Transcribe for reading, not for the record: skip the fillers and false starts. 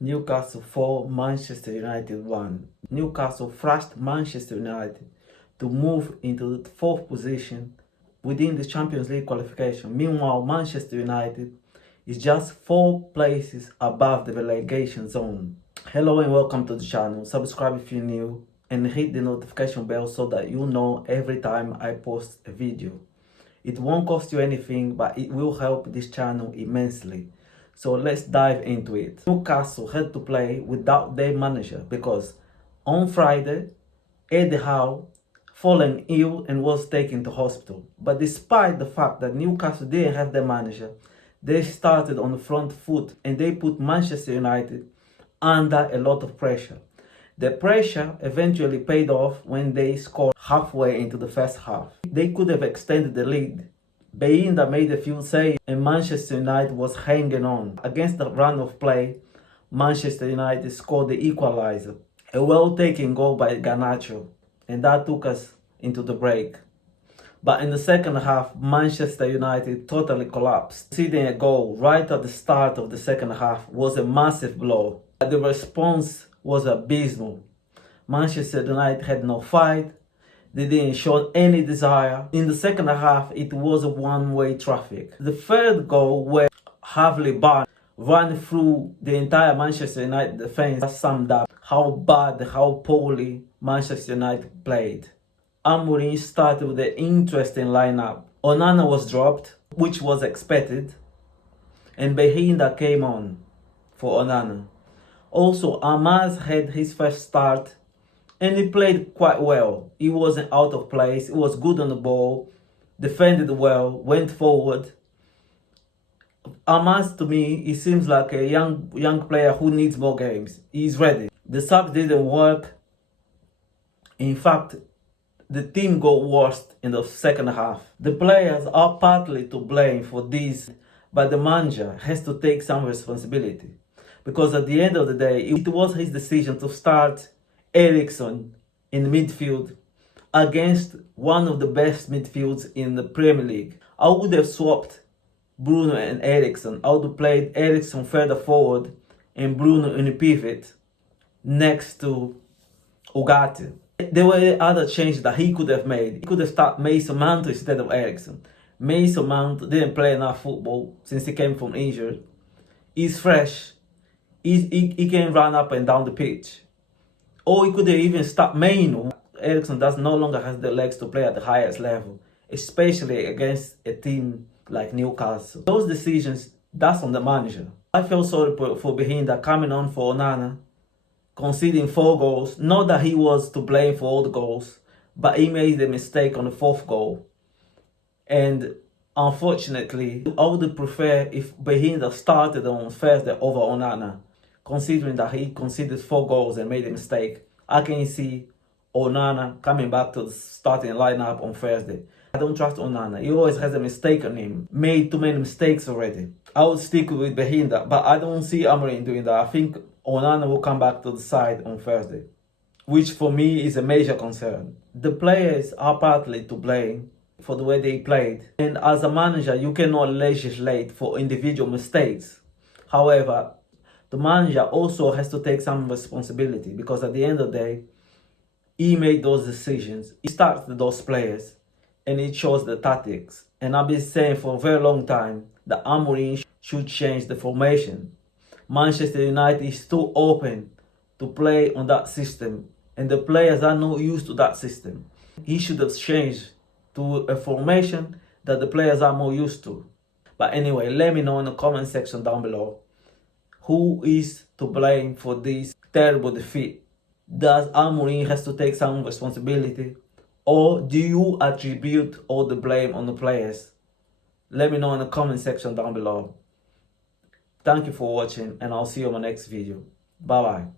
Newcastle 4, Manchester United 1. Newcastle thrashed Manchester United to move into the fourth position within the Champions League qualification. Meanwhile, Manchester United is just 4 places above the relegation zone. Hello and welcome to the channel. Subscribe if you're new and hit the notification bell so that you know every time I post a video. It won't cost you anything, but it will help this channel immensely. So let's dive into it. Newcastle had to play without their manager because on Friday, Eddie Howe fallen ill and was taken to hospital. But despite the fact that Newcastle didn't have their manager, they started on the front foot and they put Manchester United under a lot of pressure. The pressure eventually paid off when they scored halfway into the first half. They could have extended the lead. Bayinda made a few saves and Manchester United was hanging on. Against the run of play, Manchester United scored the equalizer. A well-taken goal by Garnacho, and that took us into the break. But in the second half, Manchester United totally collapsed. Conceding a goal right at the start of the second half was a massive blow. The response was abysmal. Manchester United had no fight. They didn't show any desire. In the second half, it was a one-way traffic. The third goal, where Harvey Barnes ran through the entire Manchester United defense, summed up how bad, how poorly Manchester United played. Amorim started with an interesting lineup. Onana was dropped, which was expected, and Bayinda came on for Onana. Also, Amaz had his first start and he played quite well. He wasn't out of place, he was good on the ball, defended well, went forward. Amaz, to me, he seems like a young player who needs more games. He's ready. The sub didn't work. In fact, the team got worse in the second half. The players are partly to blame for this, but the manager has to take some responsibility. Because at the end of the day, it was his decision to start Eriksen in midfield against one of the best midfields in the Premier League. I would have swapped Bruno and Eriksen. I would have played Eriksen further forward and Bruno in a pivot next to Ugarte. There were other changes that he could have made. He could have started Mason Mount instead of Eriksen. Mason Mount didn't play enough football since he came from injury. He's fresh. He can run up and down the pitch. Or he could have even stopped Maino. Eriksen no longer has the legs to play at the highest level, especially against a team like Newcastle. Those decisions, that's on the manager. I feel sorry for Bayinda coming on for Onana, conceding 4 goals. Not that he was to blame for all the goals, but he made a mistake on the 4th goal. And unfortunately, I would prefer if Bayinda started on Thursday over Onana. Considering that he conceded 4 goals and made a mistake, I can see Onana coming back to the starting lineup on Thursday. I don't trust Onana. He always has a mistake on him. Made too many mistakes already. I would stick with Bayinda, but I don't see Amorim doing that. I think Onana will come back to the side on Thursday, which for me is a major concern. The players are partly to blame for the way they played. And as a manager, you cannot legislate for individual mistakes. However, the manager also has to take some responsibility because at the end of the day, he made those decisions. He started those players and he chose the tactics. And I've been saying for a very long time that Amorim should change the formation. Manchester United is too open to play on that system and the players are not used to that system. He should have changed to a formation that the players are more used to. But anyway, let me know in the comment section down below. Who is to blame for this terrible defeat? Does Amorim has to take some responsibility? Or do you attribute all the blame on the players? Let me know in the comment section down below. Thank you for watching and I'll see you on my next video. Bye bye.